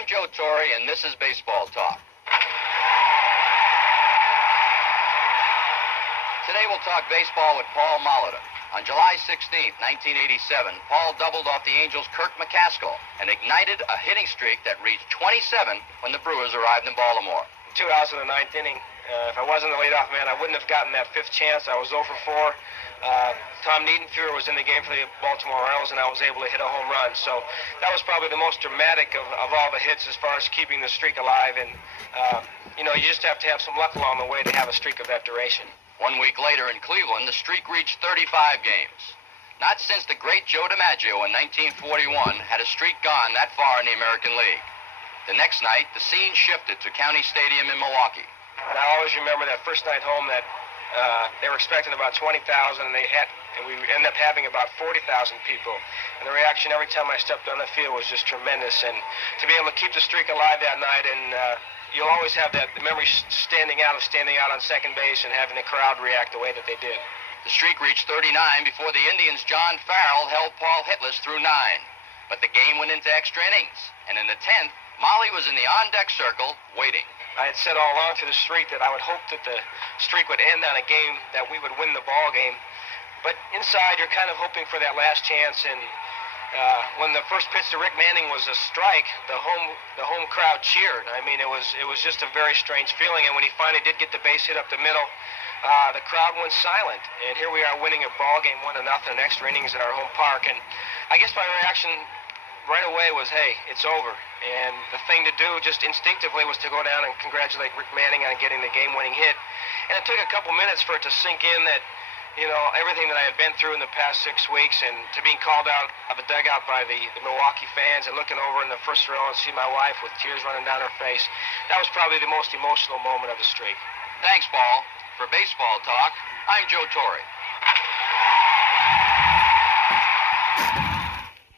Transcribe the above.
I'm Joe Torre, and this is Baseball Talk. Today we'll talk baseball with Paul Molitor. On July 16, 1987, Paul doubled off the Angels' Kirk McCaskill and ignited a hitting streak that reached 27 when the Brewers arrived in Baltimore. 2 outs in the ninth inning. If I wasn't the leadoff man, I wouldn't have gotten that fifth chance. I was 0 for 4. Tom Niedenfuhr was in the game for the Baltimore Orioles, and I was able to hit a home run. So that was probably the most dramatic of all the hits as far as keeping the streak alive. And, you just have to have some luck along the way to have a streak of that duration. 1 week later in Cleveland, the streak reached 35 games. Not since the great Joe DiMaggio in 1941 had a streak gone that far in the American League. The next night, the scene shifted to County Stadium in Milwaukee. And I always remember that first night home that they were expecting about 20,000, and we ended up having about 40,000 people. And the reaction every time I stepped on the field was just tremendous. And to be able to keep the streak alive that night, and you'll always have the memory standing out on second base and having the crowd react the way that they did. The streak reached 39 before the Indians' John Farrell held Paul Hitless through 9. But the game went into extra innings, and in the 10th, Molly was in the on-deck circle waiting. I had said all along through the streak that I would hope that the streak would end on a game that we would win the ball game. But inside, you're kind of hoping for that last chance. And when the first pitch to Rick Manning was a strike, the home crowd cheered. I mean, it was just a very strange feeling. And when he finally did get the base hit up the middle, the crowd went silent. And here we are winning a ball game 1-0 in extra innings at our home park. And I guess my reaction right away was, hey, it's over. And the thing to do just instinctively was to go down and congratulate Rick Manning on getting the game-winning hit. And it took a couple minutes for it to sink in that, everything that I had been through in the past 6 weeks, and to being called out of a dugout by the Milwaukee fans and looking over in the first row and see my wife with tears running down her face, that was probably the most emotional moment of the streak. Thanks, Paul. For Baseball Talk, I'm Joe Torre.